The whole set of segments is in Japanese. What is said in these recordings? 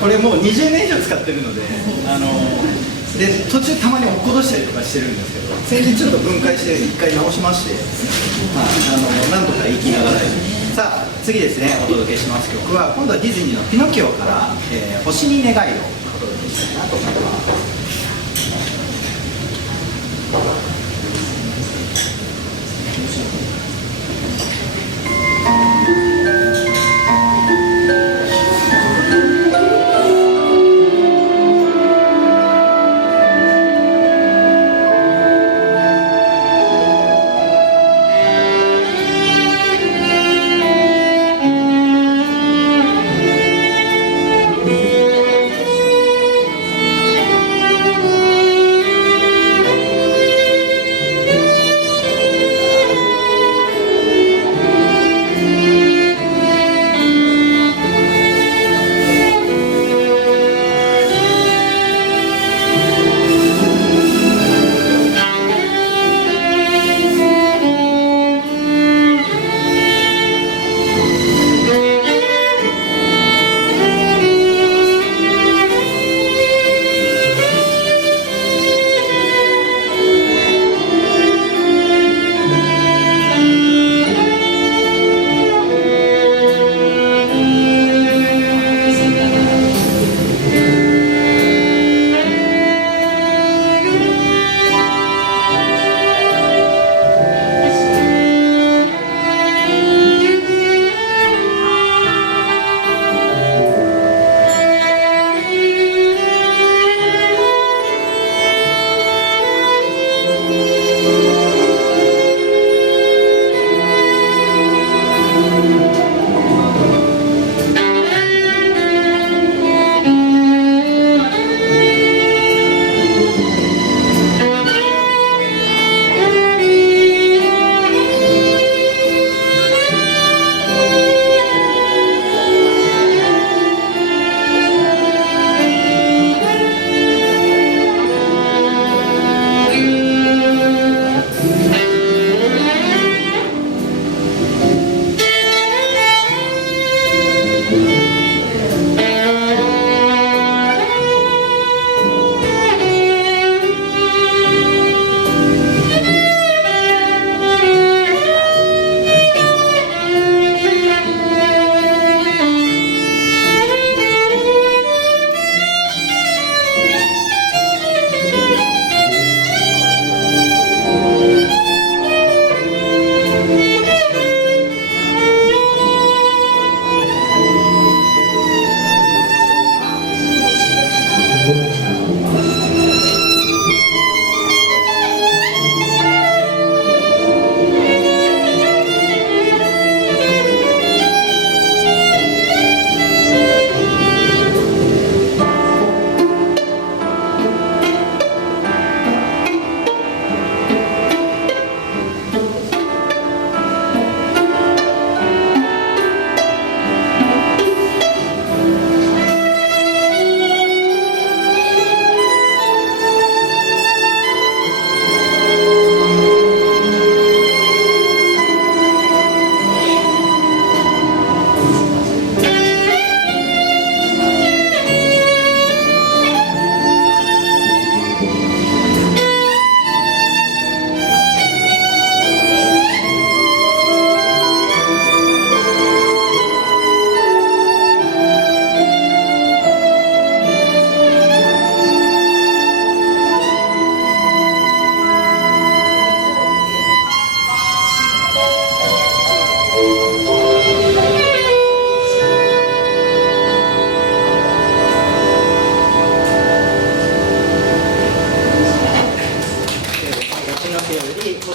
これもう20年以上使ってるので、で途中たまに落っことしたりとかしてるんですけど、先日ちょっと分解して1回直しまして、なんとか生きながら。さあ次ですね、お届けします曲は今度はディズニーの「ピノキオ」から「星に願いを」お届けしたいなと思います。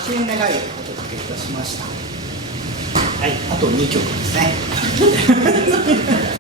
星に願いをお届けいたしました。はい、あと2曲ですね。